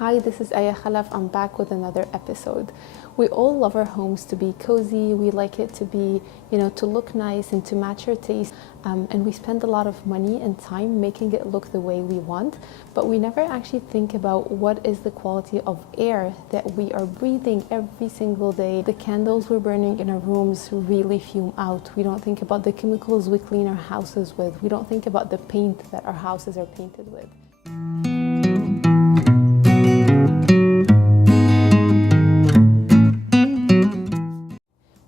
Hi, this is Aya Khalaf. I'm back with another episode. We all love our homes to be cozy. We like it to be, to look nice and to match our taste. And we spend a lot of money and time making it look the way we want. But we never actually think about what is the quality of air that we are breathing every single day. The candles we're burning in our rooms really fume out. We don't think about the chemicals we clean our houses with. We don't think about the paint that our houses are painted with.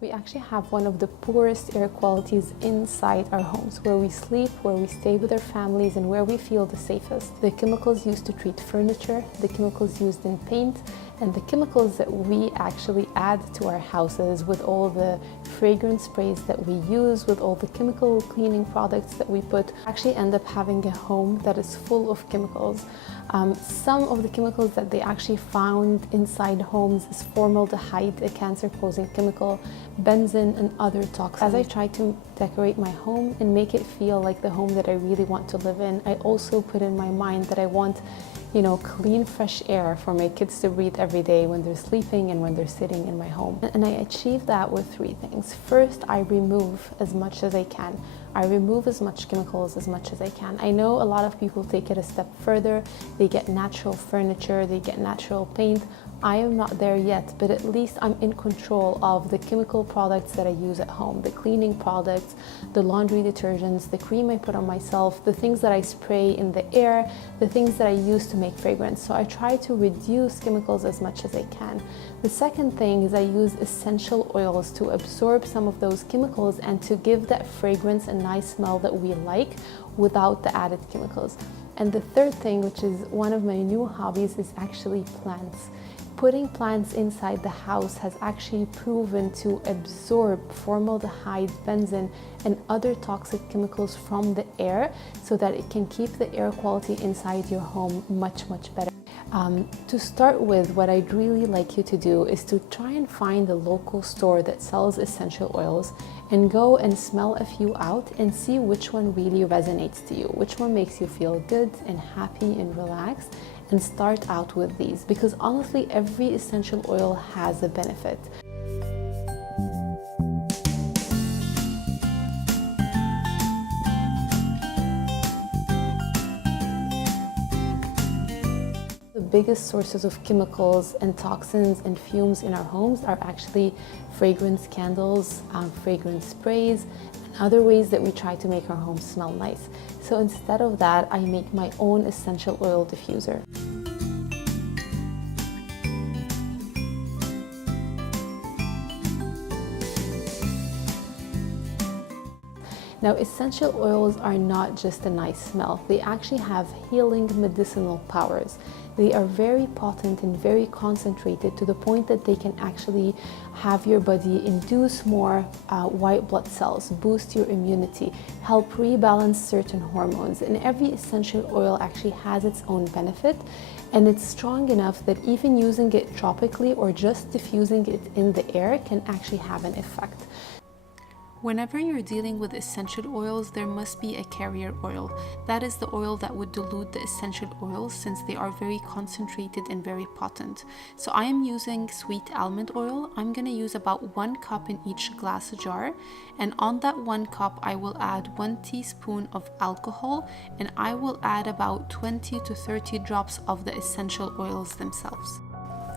We actually have one of the poorest air qualities inside our homes, where we sleep, where we stay with our families, and where we feel the safest. The chemicals used to treat furniture, the chemicals used in paint, and the chemicals that we actually add to our houses with all the fragrance sprays that we use, with all the chemical cleaning products that we put, actually end up having a home that is full of chemicals. Some of the chemicals that they actually found inside homes is formaldehyde, a cancer-causing chemical, benzene, and other toxins. As I try to decorate my home and make it feel like the home that I really want to live in, I also put in my mind that I want clean, fresh air for my kids to breathe every day when they're sleeping and when they're sitting in my home. And I achieve that with three things. First, I remove as much as I can. I remove as much chemicals as much as I can. I know a lot of people take it a step further. They get natural furniture, they get natural paint. I am not there yet, but at least I'm in control of the chemical products that I use at home, the cleaning products, the laundry detergents, the cream I put on myself, the things that I spray in the air, the things that I use to make fragrance. So I try to reduce chemicals as much as I can. The second thing is I use essential oils to absorb some of those chemicals and to give that fragrance and nice smell that we like without the added chemicals. And the third thing, which is one of my new hobbies, is actually plants. Putting plants inside the house has actually proven to absorb formaldehyde, benzene, and other toxic chemicals from the air so that it can keep the air quality inside your home much, much better. To start with, what I'd really like you to do is to try and find a local store that sells essential oils and go and smell a few out and see which one really resonates to you, which one makes you feel good and happy and relaxed, and start out with these, because honestly, every essential oil has a benefit. The biggest sources of chemicals and toxins and fumes in our homes are actually fragrance candles, fragrance sprays, and other ways that we try to make our homes smell nice. So instead of that, I make my own essential oil diffuser. Now, essential oils are not just a nice smell. They actually have healing medicinal powers. They are very potent and very concentrated to the point that they can actually have your body induce more white blood cells, boost your immunity, help rebalance certain hormones. And every essential oil actually has its own benefit. And it's strong enough that even using it tropically or just diffusing it in the air can actually have an effect. Whenever you're dealing with essential oils, there must be a carrier oil. That is the oil that would dilute the essential oils, since they are very concentrated and very potent. So I am using sweet almond oil. I'm going to use about 1 cup in each glass jar. And on that 1 cup, I will add 1 teaspoon of alcohol, and I will add about 20 to 30 drops of the essential oils themselves.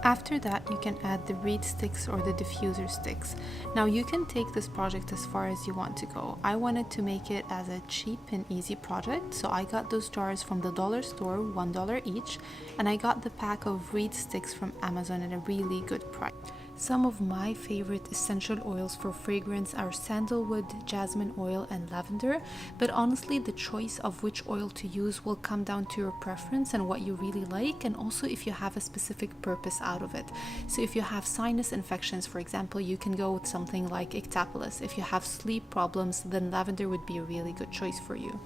After that, you can add the reed sticks or the diffuser sticks. Now, you can take this project as far as you want to go. I wanted to make it as a cheap and easy project, so I got those jars from the dollar store, $1 each, and I got the pack of reed sticks from Amazon at a really good price. Some of my favorite essential oils for fragrance are sandalwood, jasmine oil, and lavender, but honestly, the choice of which oil to use will come down to your preference and what you really like, and also if you have a specific purpose out of it. So if you have sinus infections, for example, you can go with something like Ectapolis. If you have sleep problems, then lavender would be a really good choice for you.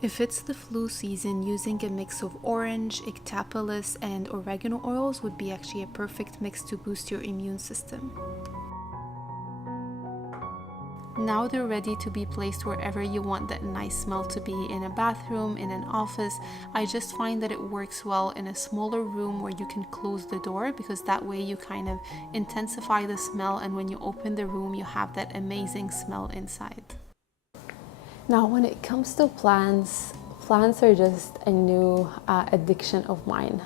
If it's the flu season, using a mix of orange, Ectapolis, and oregano oils would be actually a perfect mix to boost your immune system. Now they're ready to be placed wherever you want that nice smell to be, in a bathroom, in an office. I just find that it works well in a smaller room where you can close the door, because that way you kind of intensify the smell, and when you open the room you have that amazing smell inside. Now when it comes to plants are just a new addiction of mine.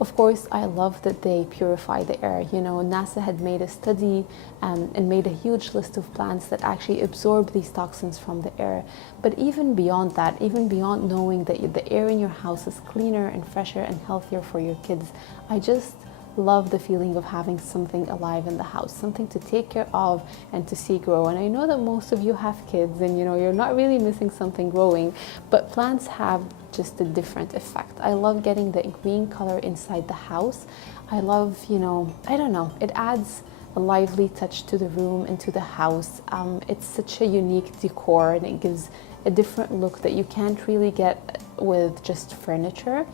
Of course, I love that they purify the air. You know, NASA had made a study and made a huge list of plants that actually absorb these toxins from the air. But even beyond that, even beyond knowing that the air in your house is cleaner and fresher and healthier for your kids, I just love the feeling of having something alive in the house, something to take care of and to see grow. And I know that most of you have kids and you're not really missing something growing, but plants have just a different effect. I love getting the green color inside the house. I love, I don't know, it adds a lively touch to the room and to the house. It's such a unique decor, and it gives a different look that you can't really get with just furniture.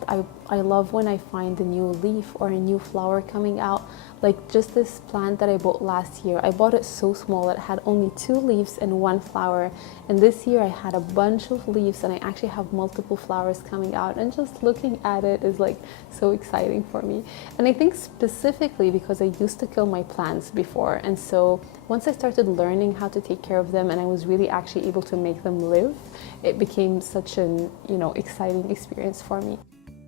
I love when I find a new leaf or a new flower coming out, like just this plant that I bought last year. I bought it so small, it had only 2 leaves and 1 flower, and this year I had a bunch of leaves and I actually have multiple flowers coming out, and just looking at it is like so exciting for me. And I think specifically because I used to kill my plants before, and so once I started learning how to take care of them and I was really actually able to make them live, it became such an exciting experience for me.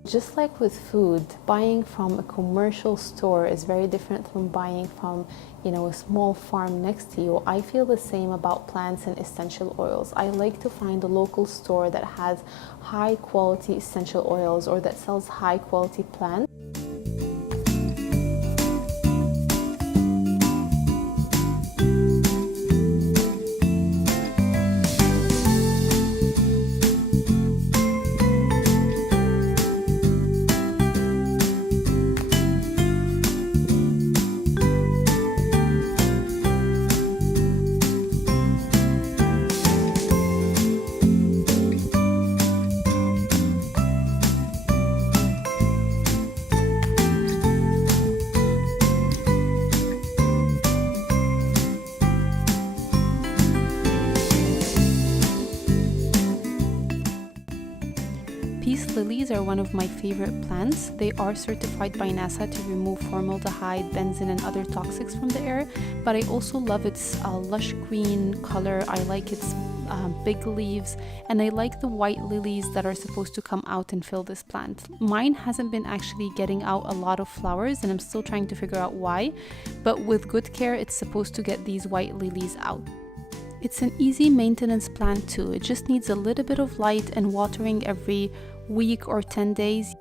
Just like with food, buying from a commercial store is very different from buying from a small farm next to you. I feel the same about plants and essential oils. I like to find a local store that has high quality essential oils or that sells high quality plants. Peace lilies are one of my favorite plants. They are certified by NASA to remove formaldehyde, benzene, and other toxics from the air, but I also love its lush green color. I like its big leaves, and I like the white lilies that are supposed to come out and fill this plant. Mine hasn't been actually getting out a lot of flowers, and I'm still trying to figure out why, but with good care it's supposed to get these white lilies out. It's an easy maintenance plant too. It just needs a little bit of light and watering every week or 10 days.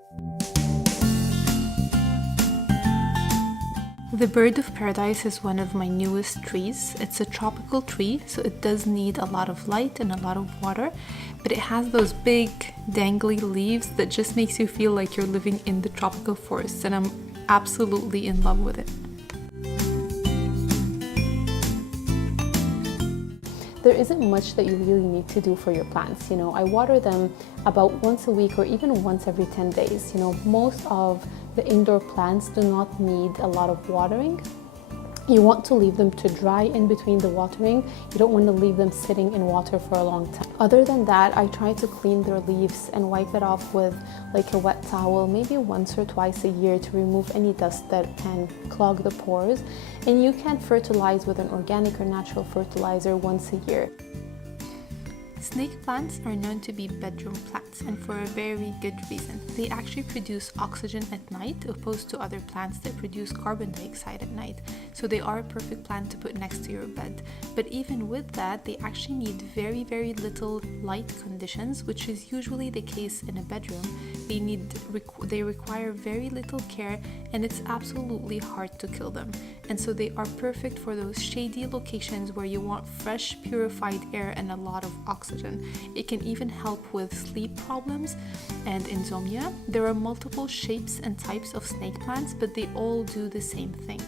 The bird of paradise is one of my newest trees. It's a tropical tree, so it does need a lot of light and a lot of water, but it has those big dangly leaves that just makes you feel like you're living in the tropical forest, and I'm absolutely in love with it. There isn't much that you really need to do for your plants. I water them about once a week or even once every 10 days. Most of the indoor plants do not need a lot of watering. You want to leave them to dry in between the watering. You don't want to leave them sitting in water for a long time. Other than that, I try to clean their leaves and wipe it off with like a wet towel, maybe once or twice a year, to remove any dust that can clog the pores. And you can fertilize with an organic or natural fertilizer once a year. Snake plants are known to be bedroom plants, and for a very good reason. They actually produce oxygen at night, opposed to other plants that produce carbon dioxide at night. So they are a perfect plant to put next to your bed. But even with that, they actually need very, very little light conditions, which is usually the case in a bedroom. They require very little care, and it's absolutely hard to kill them. And so they are perfect for those shady locations where you want fresh, purified air and a lot of oxygen. It can even help with sleep problems and insomnia. There are multiple shapes and types of snake plants, but they all do the same thing.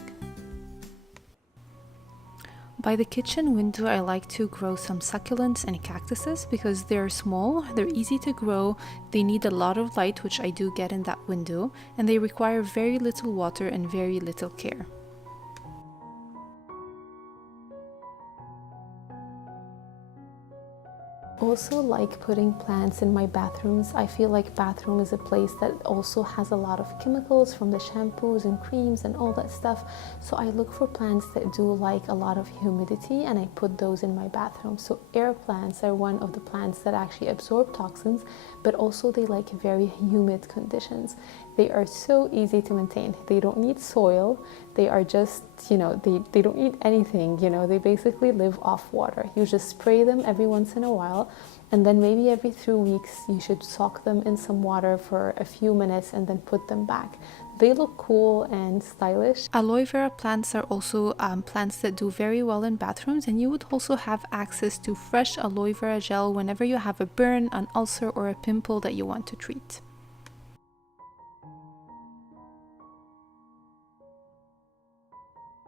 By the kitchen window, I like to grow some succulents and cactuses because they're small, they're easy to grow, they need a lot of light, which I do get in that window, and they require very little water and very little care. also like putting plants in my bathrooms. I feel like bathroom is a place that also has a lot of chemicals from the shampoos and creams and all that stuff. So I look for plants that do like a lot of humidity, and I put those in my bathroom. So air plants are one of the plants that actually absorb toxins, but also they like very humid conditions. They are so easy to maintain. They don't need soil. They are just, they don't need anything, they basically live off water. You just spray them every once in a while, and then maybe every 2 weeks you should soak them in some water for a few minutes and then put them back. They look cool and stylish. Aloe vera plants are also plants that do very well in bathrooms, and you would also have access to fresh aloe vera gel whenever you have a burn, an ulcer, or a pimple that you want to treat.